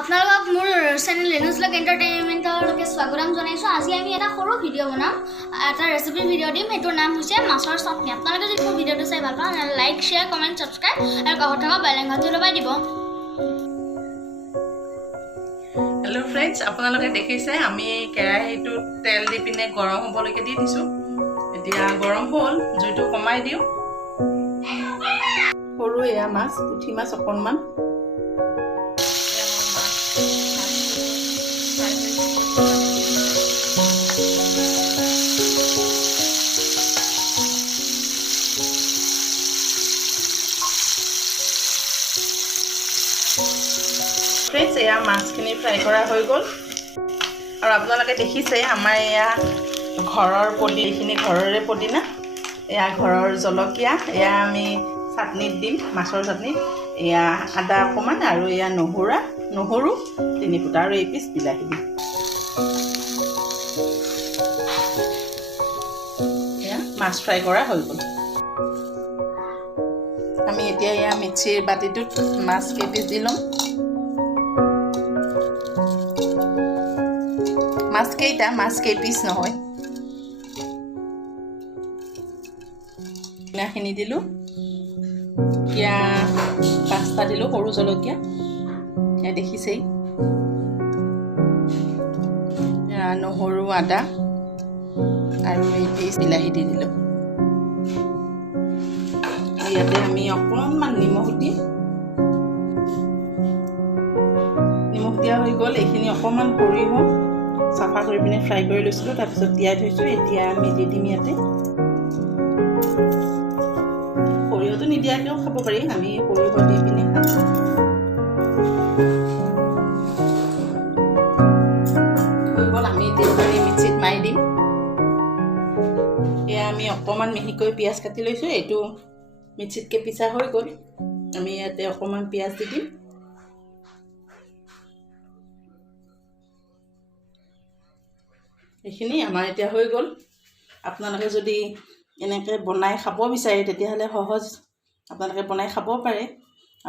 আপোনালোকক মোৰ channel লেনুজ blog এণ্টাৰটেইনমেণ্টলৈকে স্বাগতম জনাইছোঁ। আজি আমি এটা সৰু ভিডিঅ' বনাম, এটা ৰেচিপি ভিডিঅ' দিম। সেইটোৰ নাম হৈছে মাছৰ চাটনি। আপোনালোকে যদি মোৰ ভিডিঅ'টো চাই ভাল পাওঁ তেনেহ'লে লাইক, শ্বেয়াৰ, কমেণ্ট, ছাবস্ক্ৰাইব আৰু কাষত থকা বেল আইকনটো দবাই দিব। হেল্ল' ফ্ৰেণ্ডছ, আপোনালোকে দেখিছে আমি কেৰাহীটোত তেল দি পিনে গৰম হ'বলৈকে দি দিছোঁ। এতিয়া গৰম হ'ল, জুইটো কমাই দিওঁ। সৰু এয়া মাছ, পুঠি মাছ অকণমান। ফ্ৰেণ্ডছ, এয়া মাছখিনি ফ্ৰাই কৰা হৈ গ'ল। আৰু আপোনালোকে দেখিছে আমাৰ এয়া ঘৰৰ এইখিনি ঘৰৰে পদিনা, এয়া ঘৰৰ জলকীয়া, এয়া আমি চাটনিত দিম, মাছৰ চাটনিত। এয়া আদা অকণমান আৰু এয়া নহৰু 3 ফুটা আৰু এই পিচ বিলাহী দিম। এয়া মাছ ফ্ৰাই কৰা হৈ গ'ল। আমি এতিয়া এয়া মিক্সিৰ বাতিটোত মাছ কেইপিচ দি ল'ম। মাছ কেইপিচ নহয়। খিনি দিলোঁ, এতিয়া 5টা দিলোঁ সৰু জলকীয়া, এয়া দেখিছেই। নহৰু, আদা আৰু এই পিচ বিলাহী দি দিলোঁ। ইয়াতে আমি অকণমান নিমখ দিয়া হৈ গ'ল। এইখিনি অকণমান সৰিয়হ চাফা কৰি পিনে ফ্ৰাই কৰি লৈছিলোঁ, তাৰপিছত তিয়াই থৈছোঁ। এতিয়া আমি দি দিম ইয়াতে। সৰিয়হটো নিদিয়াকৈও খাব পাৰি, আমি সৰিয়হ দি পিনে খাম। হৈ গ'ল, আমি এতিয়া মিক্সিত মাৰি দিম। এয়া আমি অকণমান মিহিকৈ পিঁয়াজ কাটি লৈছোঁ, এইটো মিক্সিতকৈ পিছা হৈ গ'ল। আমি ইয়াতে অকণমান পিঁয়াজ দি দিম। এইখিনি আমাৰ এতিয়া হৈ গ'ল। আপোনালোকে যদি এনেকৈ বনাই খাব বিচাৰে তেতিয়াহ'লে সহজ, আপোনালোকে বনাই খাব পাৰে।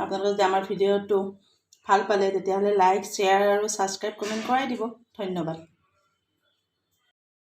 আপোনালোকে যদি আমাৰ ভিডিঅ'টো ভাল পালে তেতিয়াহ'লে লাইক, শ্বেয়াৰ আৰু ছাবস্ক্ৰাইব, কমেণ্ট কৰাই দিব। ধন্যবাদ।